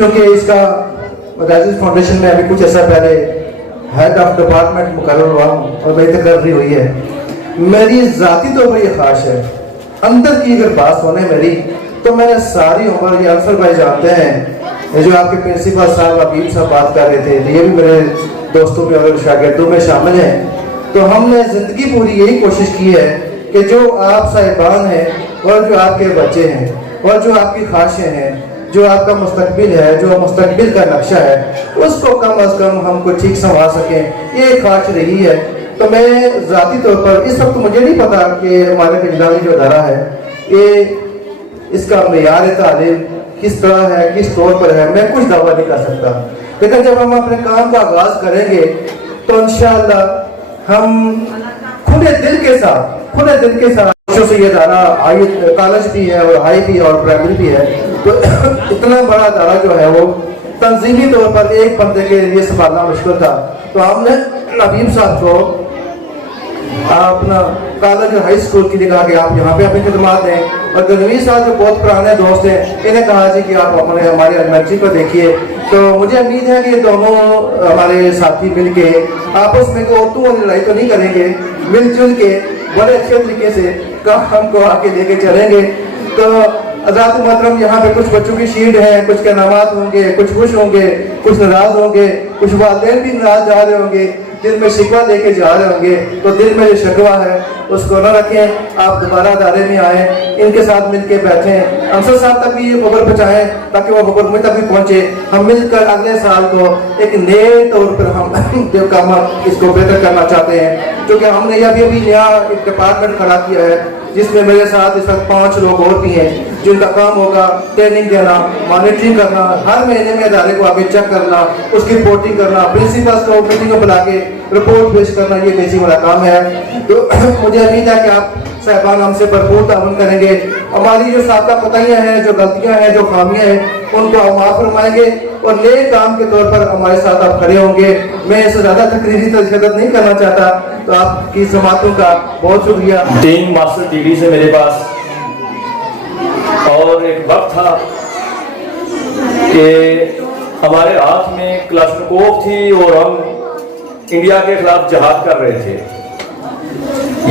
क्योंकि इसका राजीव फाउंडेशन में अभी कुछ ऐसा पहले हेड ऑफ डिपार्टमेंट मुकर्रर हुआ हूँ और मेरी तकर्री हुई है। मेरी ज़ाती तौर पर ये ख्वाहिश है, अंदर की अगर बात होने मेरी, तो मैंने सारी उम्र, ये अनसर भाई जानते हैं, ये जो आपके प्रिंसिपल साहब अबीब साहब बात कर रहे थे, ये भी मेरे दोस्तों में और शागिर्दों में शामिल हैं। तो हमने ज़िंदगी पूरी यही कोशिश की है कि जो आप साहिबान हैं और जो आपके बच्चे हैं और जो आपकी ख्वाहिशें हैं, जो आपका मुस्तकबिल है, जो मुस्तकबिल का नक्शा है, उसको कम अज़ कम हमको ठीक संभाल सकें, ये ख्वाहिश रही है। तो मैं ज़ाती तौर पर इस वक्त मुझे नहीं पता कि हमारे बिजलानी जो अदारा है, ये इसका मेयार तालीम किस तरह है, किस तौर पर है, मैं कुछ दावा नहीं कर सकता। लेकिन जब हम अपने काम का आगाज़ करेंगे तो इंशाअल्लाह हम खुले दिल के साथ से ये अदारा हाई कॉलेज भी है और हाई भी है और प्राइमरी भी है, तो इतना बड़ा अदारा जो है वो तंजीमी तौर पर एक बंदे के लिए संभालना मुश्किल था। तो हमने नबीब साहब को अपना कॉलेज और हाई स्कूल की जगह के आप यहाँ पे अपनी खिदमत दें, और गजवीर साहब जो बहुत पुराने दोस्त हैं, इन्हें कहा जी कि आप अपने हमारे एनर्जी को देखिए। तो मुझे उम्मीद है कि दोनों हमारे साथी मिल के आपस में कोई औरतों वाली लड़ाई तो नहीं करेंगे, मिलजुल के बड़े अच्छे तरीके से काम को आगे लेके चलेंगे। तो आज़ाद मोहतरम, यहाँ पे कुछ बच्चों की शीट है, कुछ के नामात होंगे, कुछ खुश होंगे, कुछ नाराज होंगे, कुछ वालिदैन भी नाराज जा रहे होंगे, दिल में शिकवा लेके जा रहे होंगे। तो दिल में जो शिकवा है उसको न रखें, आप दोबारा अदारे में आएँ, इनके साथ मिलके बैठें, अंसर साहब तक भी ये खबर पहुँचाएँ ताकि वो खबर मुझ तक भी पहुँचे। हम मिलकर अगले साल को एक नए तौर पर हम जो काम इसको बेहतर करना चाहते हैं, क्योंकि हमने अभी नया एक डिपार्टमेंट खड़ा किया है जिसमें मेरे साथ इस वक्त 5 लोग और भी हैं, जिनका काम होगा ट्रेनिंग देना, मॉनिटरिंग करना, हर महीने में अदारे को आगे चेक करना, उसकी रिपोर्टिंग करना, प्रिंसिपल्स को मीटिंग में बुला के रिपोर्ट पेश करना, ये बेसिक वाला काम है। तो मुझे उम्मीद है कि आप साहिबान हमसे भरपूर ताउन करेंगे। हमारी जो सादा कोताहियाँ हैं, जो गलतियाँ हैं, जो खामियाँ हैं, उनको आप माफ़ फरमाएंगे और नए काम के तौर पर हमारे साथ आप खड़े होंगे। मैं इससे ज़्यादा तकरीरी तशद्दुद नहीं करना चाहता, तो आपकी समातों का बहुत शुक्रिया। 3 मास्टर डिग्री से मेरे पास, और एक वक्त था कि हमारे हाथ में क्लाशनकोव थी और हम इंडिया के खिलाफ जिहाद कर रहे थे।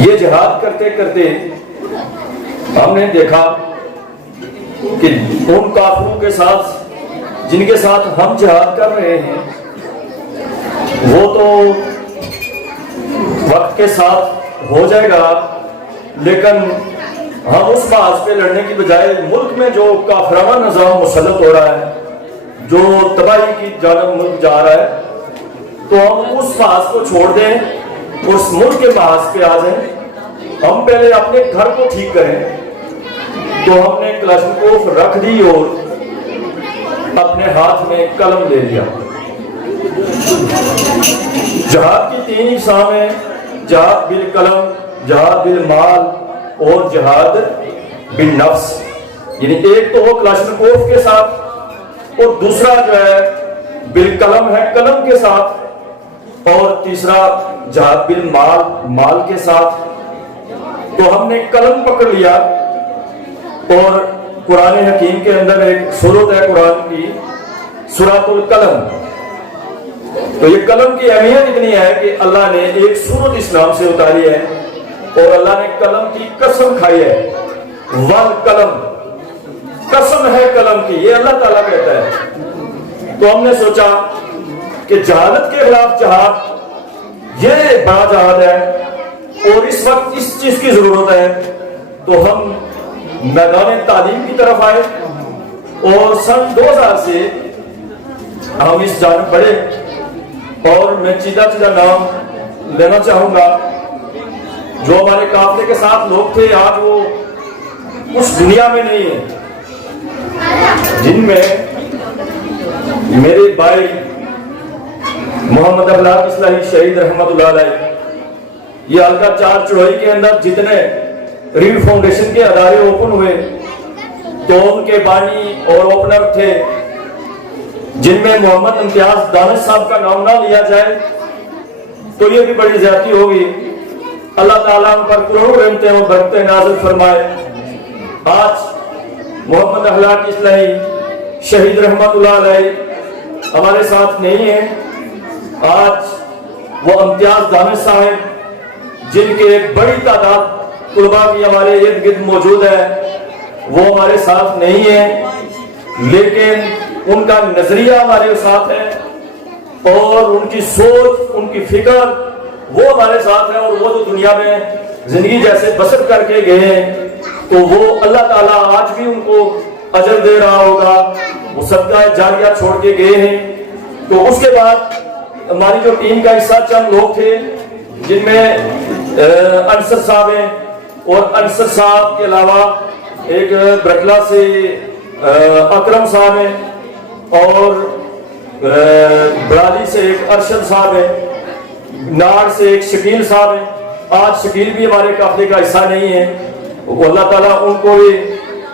ये जिहाद करते करते हमने देखा कि उन काफिरों के साथ जिनके साथ हम जिहाद कर रहे हैं, वो तो वक्त के साथ हो जाएगा, लेकिन हम उस बात पे लड़ने की बजाय मुल्क में जो काफिराना निज़ाम मुसल्लत हो रहा है, जो तबाही की जानब मुल्क जा रहा है, तो हम उस बात को छोड़ दें, उस मुल्क के बात पे आ जाएं। हम पहले अपने घर को ठीक करें। तो हमने क्लाशनकोव रख दी और अपने हाथ में कलम ले लिया। जहाद की 3 इक़साम है, जहाद बिल कलम, जहाद बिल माल और जहाद बिल नफ्स। यानी एक तो वो क्लाशनकोव के साथ, और दूसरा जो है बिल कलम है, कलम के साथ, और तीसरा जहाद बिल माल, माल के साथ। तो हमने कलम पकड़ लिया और कुरान हकीम के अंदर एक सूरत है कुरान की, सूरतुल कलम। तो ये कलम की अहमियत इतनी है कि अल्लाह ने एक सूरत इस नाम से उतारी है, और अल्लाह ने कलम की कसम खाई है, वल कलम, कसम है कलम की, ये अल्लाह ताला कहता है। तो हमने सोचा कि जहालत के खिलाफ जहाद ये बड़ा जहाद है, और इस वक्त इस चीज की जरूरत है। तो हम मैदान तालीम की तरफ आए, और सन 2000 से हम इस जानब बढ़े। और मैं सीधा नाम लेना चाहूंगा, जो हमारे काफले के साथ लोग थे, आज वो उस दुनिया में नहीं है, जिनमें मेरे भाई मोहम्मद अखलाक इस्लाही शहीद रहमतुल्लाह अलैह, ये हल्का 4 चढ़ोई के अंदर जितने रीड फाउंडेशन के अदारे ओपन हुए, तो उनके बानी और ओपनर थे, जिनमें मोहम्मद इम्तियाज दानिश साहब का नाम ना लिया जाए तो ये भी बड़ी ज्यादती होगी। अल्लाह ताला उन पर करोड़ों रहमतें और बरकतें नाज़िल फरमाए। आज मोहम्मद अखलाक इस्लाही शहीद रहमतुल्लाह अलैह हमारे साथ नहीं है। आज वो इम्तियाज दानिश साहब जिनके एक बड़ी तादाद तुलबा भी हमारे इर्द गिर्द मौजूद है, वो हमारे साथ नहीं है, लेकिन उनका नजरिया हमारे साथ है और उनकी सोच, उनकी फिक्र वो हमारे साथ है। और वो जो दुनिया में जिंदगी जैसे बसर करके गए हैं, तो वो अल्लाह ताला आज भी उनको अजर दे रहा होगा। वो सदका जारिया छोड़ के गए हैं। तो उसके बाद हमारी जो टीम का हिस्सा चंद लोग थे, जिनमें अंसर साहब हैं, और अंसर साहब के अलावा एक ब्रटला से अकरम साहब हैं, और बराली से एक अरशद साहब है, नाड़ से एक शकील साहब है। आज शकील भी हमारे काफिले का हिस्सा नहीं है। वो अल्लाह ताला उनको भी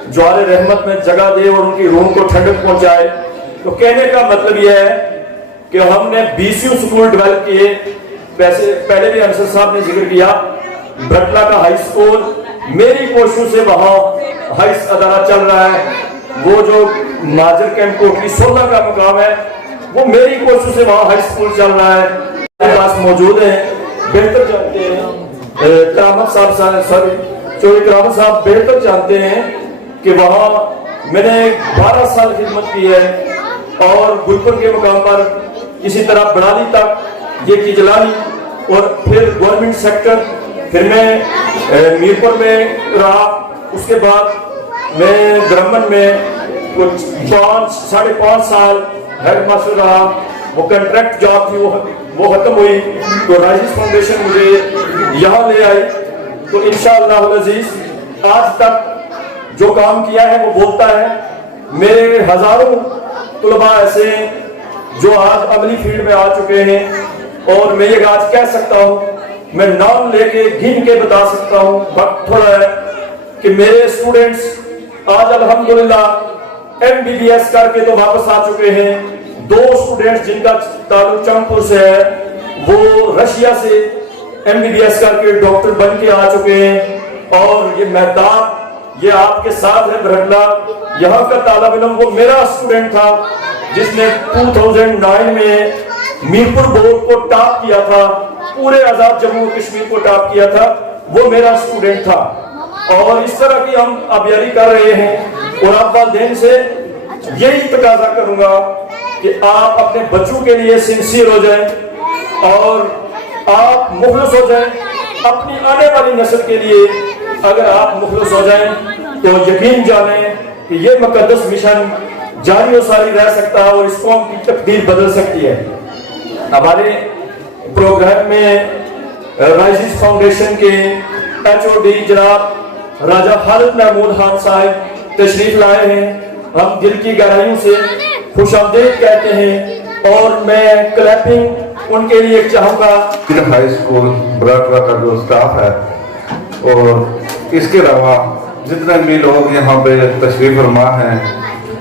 ज्वार रहमत में जगह दे और उनकी रूह को ठंडक पहुंचाए। तो कहने का मतलब यह है कि हमने BCU स्कूल डेवलप किए। पहले भी अंसर साहब ने जिक्र किया, ब्रटला का हाई स्कूल मेरी कोशिशों से वहां हाई अदारा चल रहा है। वो जो नाजर कैंप कोटली 16 का मुकाम है, वो मेरी कोशिशों से वहां हाई स्कूल चल रहा है। मेरे पास मौजूद है, बेहतर जानते हैं करामत साहब, सॉरी चौधरी करामत साहब बेहतर जानते हैं कि वहां मैंने 12 साल खिदमत की है। और गुलपुर के मुकाम पर इसी तरह बड़ाली तक, ये किजलानी, और फिर गवर्नमेंट सेक्टर, फिर मैं मीरपुर में रहा। उसके बाद मैं द्रमन में कुछ 5-5.5 साल हेड मास्टर रहा। वो कंट्रैक्ट जॉब थी, वो खत्म हुई, तो राइजिस फाउंडेशन मुझे यहाँ ले आई। तो इंशाअल्लाह अज़ीज आज तक जो काम किया है वो बोलता है। मेरे हजारों तुलबा ऐसे हैं जो आज अमली फील्ड में आ चुके हैं, और मैं ये आज कह सकता हूँ, मैं नाम लेके गिन के बता सकता हूँ, वक्त थोड़ा है, कि मेरे स्टूडेंट्स आज अल्हम्दुलिल्लाह MBBS करके तो वापस आ चुके हैं। 2 स्टूडेंट्स जिनका ताल्लुक चमपुर से है, वो रशिया से MBBS करके डॉक्टर बन के आ चुके हैं। और ये मैदान ये आपके साथ है ब्रटला, यहाँ का तालिब इल्म वो मेरा स्टूडेंट था जिसने 2009 में मीरपुर बोर्ड को टॉप किया था, पूरे आजाद जम्मू कश्मीर को टॉप किया था, वो मेरा स्टूडेंट था। और इस तरह की हम अभियारी कर रहे हैं। और आप वालिदैन से यही तकाजा करूंगा कि आप अपने बच्चों के लिए सिंसियर हो जाएं और आप मुखलिस हो जाएं अपनी आने वाली नस्ल के लिए। अगर आप मुखलिस हो जाएं तो यकीन जानें कि ये मुकद्दस मिशन जारी और सारी रह सकता है और इस कौम की तकदीर बदल सकती है। हमारे प्रोग्राम में राइजिस फाउंडेशन के HOD जनाब राजा खालिद महमूद खान साहब तशरीफ लाए हैं। हम दिल की गहराइयों से खुशामदीद कहते हैं और मैं क्लैपिंग उनके लिए चाहूंगा। हाई स्कूल बरातरा का जो स्टाफ है और इसके अलावा जितने भी लोग यहाँ पे तशरीफ फरमा हैं,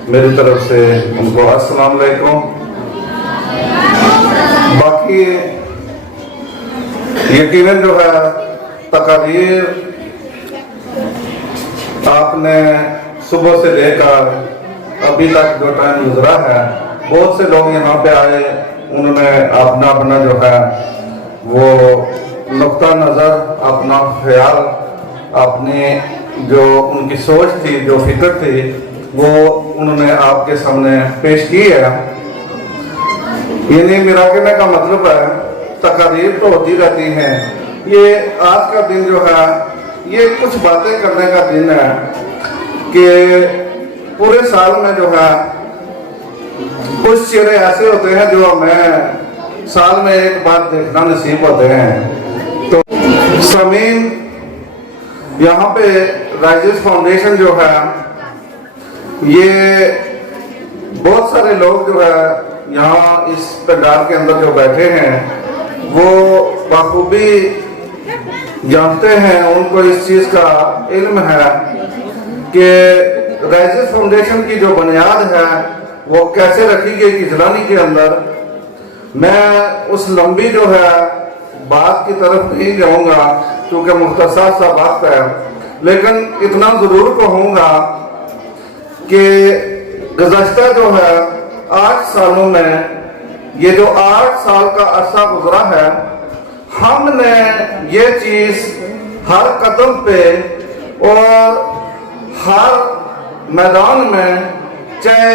मेरी तरफ से उनको अस्सलाम वालेकुम। बाकी यकीनन जो है तकारीर आपने सुबह से लेकर अभी तक जो टाइम गुजरा है, बहुत से लोग यहाँ पे आए, उन्होंने अपना अपना जो है वो नुक्ता नज़र, अपना ख्याल, अपनी जो उनकी सोच थी, जो फिक्र थी, वो उन्होंने आपके सामने पेश की है। यानी मेरा कहने का मतलब है तकारीर तो होती रहती हैं, ये आज का दिन जो है ये कुछ बातें करने का दिन है कि पूरे साल में जो है कुछ चेहरे ऐसे होते हैं जो हमें साल में एक बार देखना नसीब होते हैं। तो समीन यहाँ पे राइजिस फाउंडेशन जो है ये बहुत सारे लोग जो है यहाँ इस पंडाल के अंदर जो बैठे हैं वो बखूबी जानते हैं, उनको इस चीज़ का इल्म है कि राइजिस फाउंडेशन की जो बुनियाद है वो कैसे रखी गई किजलानी के अंदर। मैं उस लंबी जो है बात की तरफ नहीं जाऊंगा क्योंकि मुख्तसर सा बात है, लेकिन इतना ज़रूर कहूँगा कि गुज़श्ता जो है 8 सालों में, ये जो 8 साल का अरसा गुजरा है, हमने ये चीज़ हर कदम पे और हर मैदान में, चाहे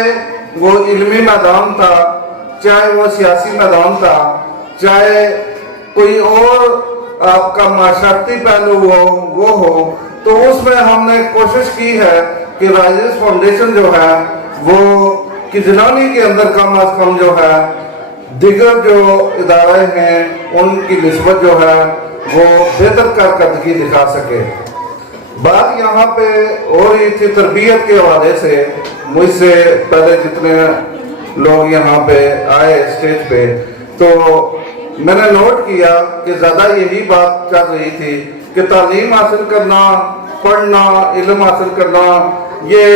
वो इल्मी मैदान था, चाहे वो सियासी मैदान था, चाहे कोई और आपका माशरती पहलू वो हो, तो उसमें हमने कोशिश की है कि राइजेस फाउंडेशन जो है वो किजलानी के अंदर कम अज कम जो है दिगर जो इदारे हैं उनकी निस्बत जो है वो बेहतर कारकर्दगी दिखा सके। बात यहाँ पे हो रही थी तरबियत के हवाले से, मुझसे पहले जितने लोग यहाँ पे आए स्टेज पे, तो मैंने नोट किया कि ज़्यादा यही बात चल रही थी कि तालीम हासिल करना, पढ़ना, इल्म हासिल करना ये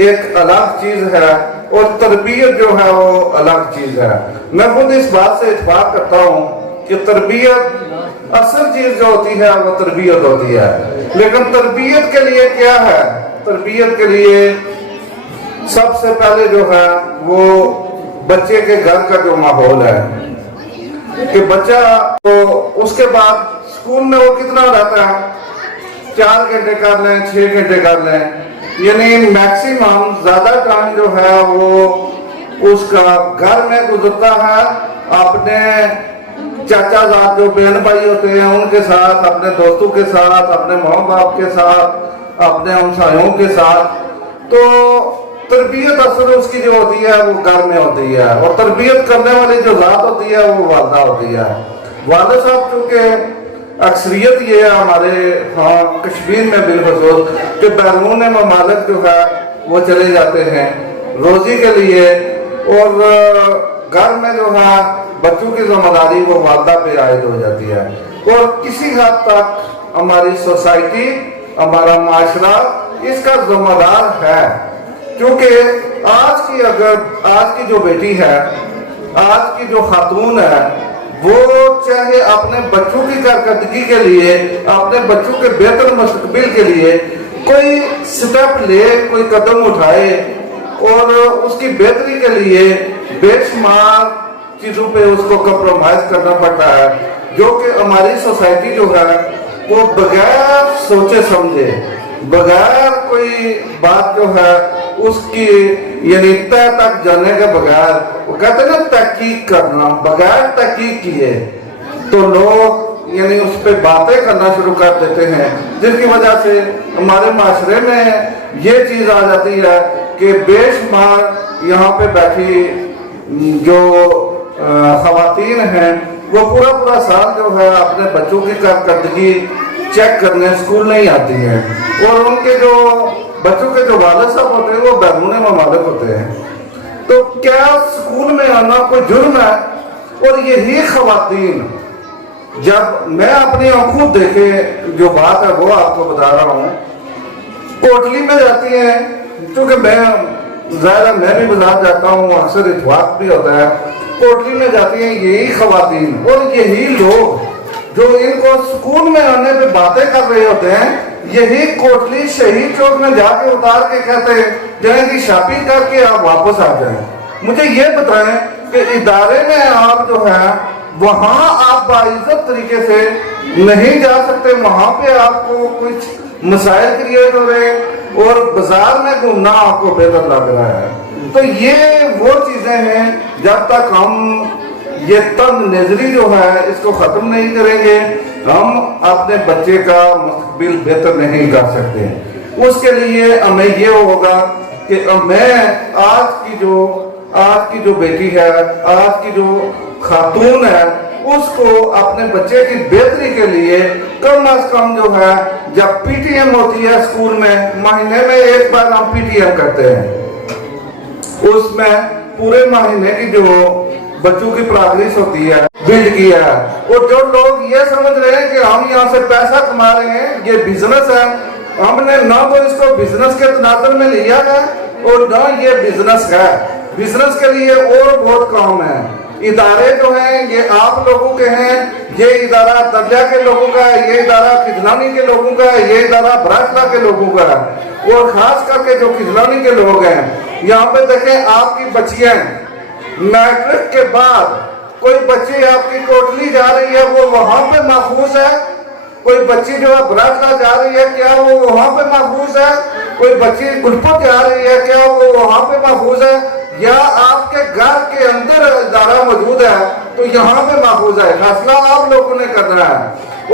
एक अलग चीज़ है और तरबियत जो है वो अलग चीज़ है। मैं खुद इस बात से इत्फाक करता हूँ कि तरबियत असल चीज़ जो होती है वो तरबियत होती है, लेकिन तरबियत के लिए क्या है? तरबियत के लिए सबसे पहले जो है वो बच्चे के घर का जो माहौल है कि बच्चा, तो उसके बाद स्कूल में वो कितना रहता है, 4 घंटे कर लें, 6 घंटे कर लें, यानी मैक्सिमम ज़्यादा टाइम जो है वो उसका घर में गुजरता है, अपने चाचा साथ जो बहन भाई होते हैं उनके साथ, अपने दोस्तों के साथ, अपने माँ बाप के साथ, अपने हमसायों के साथ। तो तरबियत असल उसकी जो होती है वो घर में होती है, और तरबियत करने वाली जो ज़ात होती है वो वालदा होती है। वालिद साहब चूँकि अक्सरियत ये है हमारे कश्मीर में बिलखसूस कि बैरून ममालिक जो है वो चले जाते हैं रोज़ी के लिए, और घर में जो है बच्चों की जिम्मेदारी वो वालदा पे आयद हो जाती है। और किसी हद तक हमारी सोसाइटी, हमारा माशरा इसका जिम्मेदार है, क्योंकि आज की जो बेटी है, आज की जो खातून है, वो चाहे अपने बच्चों की कारकर्दगी के लिए, अपने बच्चों के बेहतर मुस्तकबिल के लिए कोई स्टेप ले, कोई कदम उठाए, और उसकी बेहतरी के लिए बेशुमार चीज़ों पे उसको कंप्रोमाइज करना पड़ता है, जो कि हमारी सोसाइटी जो है वो बगैर सोचे समझे, बगैर कोई बात जो है उसकी यानी तय तक जाने के बगैर, वो कहते हैं ना तहकीक करना, बगैर तहकीक किए तो लोग यानी उस पर बातें करना शुरू कर देते हैं, जिसकी वजह से हमारे माशरे में ये चीज़ आ जाती है कि बेशुमार यहाँ पे बैठी जो ख़वातीन हैं वो पूरा साल जो है अपने बच्चों की कारकर्दगी चेक करने स्कूल नहीं आती हैं, और उनके जो बच्चों के जो वालिद साहब होते हैं वो बैरून ममालिक होते हैं। तो क्या स्कूल में आना कोई जुर्म है? और यही ख़वातीन, जब मैं अपनी आंखों देखे जो बात है वो आपको बता रहा हूँ, कोटली में जाती हैं, क्योंकि मैं भी बाजार जाता हूँ, अक्सर इत्वाक भी होता है, कोटली में जाती हैं यही ख़वातीन और यही लोग जो इनको स्कूल में आने पे बातें कर रहे होते हैं, यही कोटली शहीद चौक में जाके उतार के कहते हैं जाए की शॉपिंग करके आप वापस आ जाएं। मुझे ये बताएं कि इदारे में आप जो है वहाँ आप बाइज्जत तरीके से नहीं जा सकते, वहाँ पे आपको कुछ मसाइल क्रिएट हो रहे हैं और बाजार में घूमना आपको बेहतर लग रहा है। तो ये वो चीज़ें हैं, जब तक हम ये तंग नजरी जो है इसको ख़त्म नहीं करेंगे, हम अपने बच्चे का मुस्तकबिल बेहतर नहीं कर सकते। उसके लिए हमें ये होगा कि मैं आज की जो बेटी है, आज की जो खातून है, उसको अपने बच्चे की बेहतरी के लिए कम अज कम जो है, जब पीटीएम होती है स्कूल में, महीने में एक बार हम पीटीएम करते हैं, उसमें पूरे महीने की जो बच्चों की प्रोग्रेस होती है बिल्ड किया है। और जो लोग ये समझ रहे हैं कि हम यहाँ से पैसा कमा रहे हैं, ये बिजनेस है, हमने ना तो इसको बिजनेस के तनाजुर में लिया है और ना ये बिजनेस है। बिजनेस के लिए और बहुत काम है। इदारे जो हैं ये आप लोगों के हैं, ये इदारा दर्जा के लोगों का है, ये इदारा खिजलानी के लोगों का है, ये इदारा बरासला के लोगों का है, और खास करके जो खिजलानी के लोग हैं यहाँ पे देखें आपकी बच्चियां मैट्रिक के बाद कोई बच्ची आपकी कोटली जा रही है, वो वहां पे महफूज है? कोई बच्ची जो है बरासला जा रही है, क्या वो वहां पे महफूज है? कोई बच्ची गुलपुर जा रही है, क्या वो वहां पे महफूज है? या आपके घर के अंदर इदारा मौजूद है तो यहाँ पे महफूज है? फैसला आप लोगों ने करना है।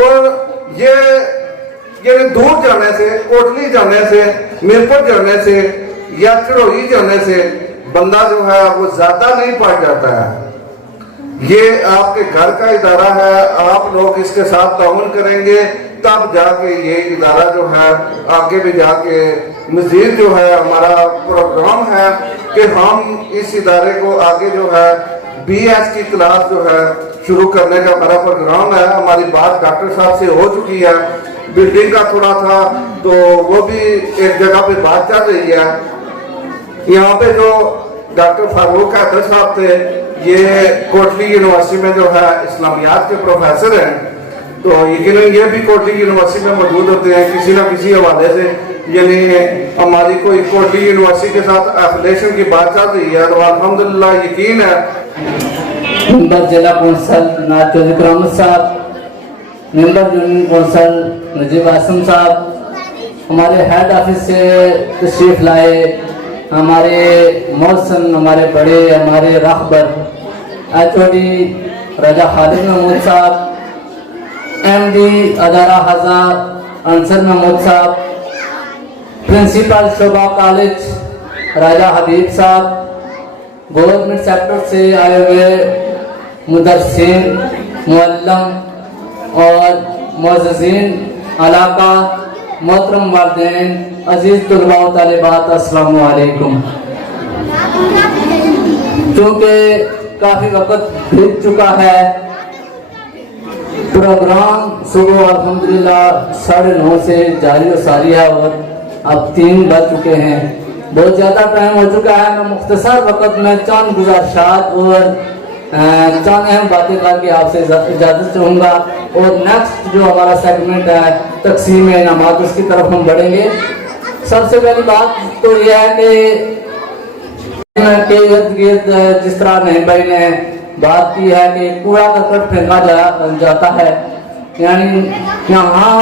और ये दूर जाने से, कोटली जाने से, मीरपुर जाने से या चढ़ोई जाने से बंदा जो है वो ज्यादा नहीं पड़ जाता है। ये आपके घर का इदारा है, आप लोग इसके साथ ताउन करेंगे तब जाके ये इदारा जो है आगे भी जाके मजीद जो है हमारा प्रोग्राम है कि हम इस इदारे को आगे जो है BS की क्लास जो है शुरू करने का हमारा प्रोग्राम है। हमारी बात डॉक्टर साहब से हो चुकी है, बिल्डिंग का थोड़ा था तो वो भी एक जगह पे बात चल रही है। यहाँ पे जो डॉक्टर फारूक हैदर साहब थे, ये कोटली यूनिवर्सिटी में जो है इस्लामियात के प्रोफेसर हैं, तो यकीनन ये भी कोटली यूनिवर्सिटी में मौजूद होते हैं किसी न किसी हवाले से। यानी हमारी कोई कोटली यूनिवर्सिटी के साथ एफिलिएशन की बात चल रही है तो अल्हम्दुलिल्लाह यकीन है। मेंबर जिला कौंसल नाजर इकराम साहब, member union council Najeeb Asam साहब, हमारे हेड ऑफिस से तशरीफ लाए हमारे मौसम, हमारे बड़े, हमारे रहबर HOD राजा खालिद महमूद साहब, MD अदारा हज़ा अंसर महमूद साहब, प्रिंसिपल शोभा कॉलेज राजा हबीब साहब, गवर्नमेंट सेक्टर से आए हुए मुदर्रिसीन, मुअल्लिम और मुअज़्ज़िज़ीन इलाका, मोहतरम वालिदैन, अजीज तुलबा व तालिबात, अस्सलामु अलैकुम। चूँकि काफ़ी वक्त बीत चुका है, प्रोग्राम सुबह अल्हम्दुलिल्लाह 9:30 से जारी और सारी है और अब 3 बज चुके हैं, बहुत ज़्यादा टाइम हो चुका है। मैं मुख्तसर वक्त में चंद गुज़ारिशात और चंद अहम बातें करके आपसे इजाज़त चाहूँगा और नेक्स्ट जो हमारा सेगमेंट है तकसीम इनामात, उसकी तरफ हम बढ़ेंगे। सबसे पहली बात तो यह है कि इर्द गिर्द जिस तरह नहीं भाई ने बात की है कि कूड़ा करकट फेंका जाता है, यानी यहाँ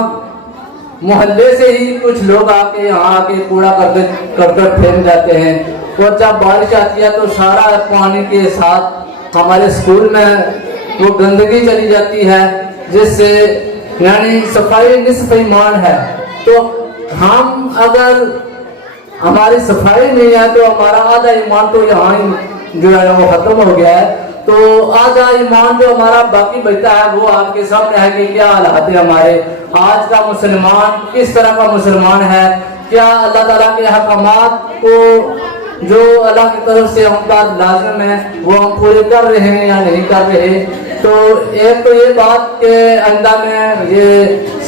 मोहल्ले से ही कुछ लोग आके यहाँ आके कूड़ा करकट फेंक जाते हैं और जब बारिश आती है तो सारा पानी के साथ हमारे स्कूल में वो गंदगी चली जाती है, जिससे यानी सफाई निस्फ ईमान है। तो हम अगर हमारी सफाई नहीं है तो हमारा आधा ईमान तो यहाँ ही जो है वो खत्म हो गया है। तो आधा ईमान जो हमारा बाकी बचता है वो आपके सामने है कि क्या हालात है हमारे आज का मुसलमान, किस तरह का मुसलमान है, क्या अल्लाह ताला के अहकामात को जो अल्लाह की तरफ से हम पर लाज़िम है वो हम पूरे कर रहे हैं या नहीं कर रहे। तो एक तो ये बात के आइंदा में ये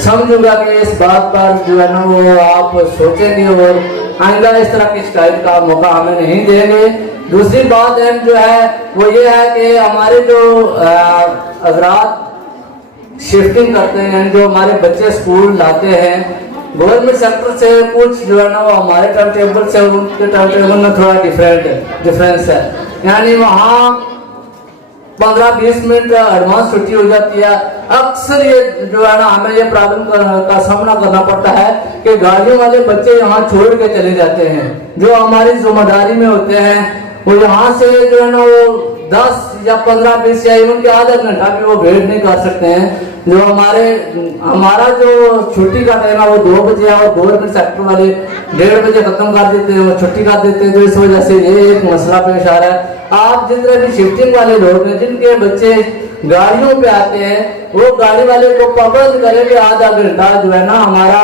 समझूंगा कि इस बात पर जो है ना वो आप सोचेंगे और आइंदा इस तरह की शिकायत का मौका हमें नहीं देंगे। दूसरी बात जो है वो ये है कि हमारे जो हज़रात शिफ्टिंग करते हैं, जो हमारे बच्चे स्कूल लाते हैं गवर्नमेंट सेक्टर से, कुछ जो है ना वो हमारे टाइम टेबल से उनके टाइम टेबल में थोड़ा डिफरेंस है। यानी वहाँ 15-20 मिनट एडवांस छुट्टी हो जाती है। अक्सर ये जो है ना हमें ये प्रॉब्लम का सामना करना पड़ता है कि गाड़ियों वाले बच्चे यहाँ छोड़ के चले जाते हैं, जो हमारी जिम्मेदारी में होते हैं। वो यहाँ से जो है ना वो 10 या 15-20 या इवन के आधा घंटा भी वो वेट नहीं कर सकते हैं। जो हमारा जो छुट्टी का टाइम है वो 2 बजे है और गवर्नमेंट सेक्टर वाले 1:30 बजे खत्म कर देते हैं, वो छुट्टी कर देते हैं। तो इस वजह से ये एक मसला पेश आ रहा है। आप जितने भी शिफ्टिंग वाले लोग हैं जिनके बच्चे गाड़ियों पे आते हैं, वो गाड़ी वाले को पाबंद करें कि आधा घंटा जो है ना हमारा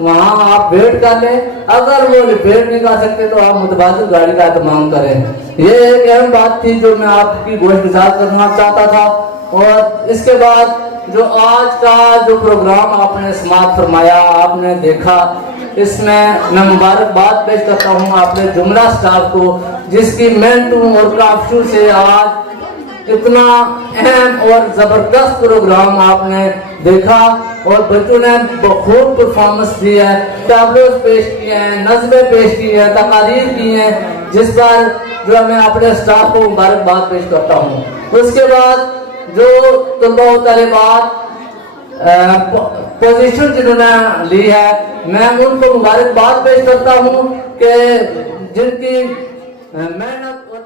वहाँ आप वेट कर लें। अगर वो वेट नहीं कर सकते तो आप मुतबादिल गाड़ी का इस्तेमाल करें। ये एक अहम बात थी जो मैं आपकी गोशगुजार करना चाहता था। और इसके बाद जो आज का जो प्रोग्राम आपने समाअत फरमाया, आपने देखा, इसमें मैं मुबारकबाद पेश करता हूँ आपने जुमला स्टाफ को, जिसकी मेंटू और काफशू से आज इतना अहम और ज़बरदस्त प्रोग्राम आपने देखा اور بچوں نے بخوب پرفارمنس دی ہے، ٹابلوز پیش کیے ہیں، نظمیں پیش کی ہیں، تقاریر کی ہیں، جس پر جو میں اپنے اسٹاف کو مبارکباد پیش کرتا ہوں۔ اس کے بعد جو طلباء و طالبات پوزیشن جنہوں نے لی ہے، میں ان کو مبارکباد پیش کرتا ہوں کہ جن کی محنت اور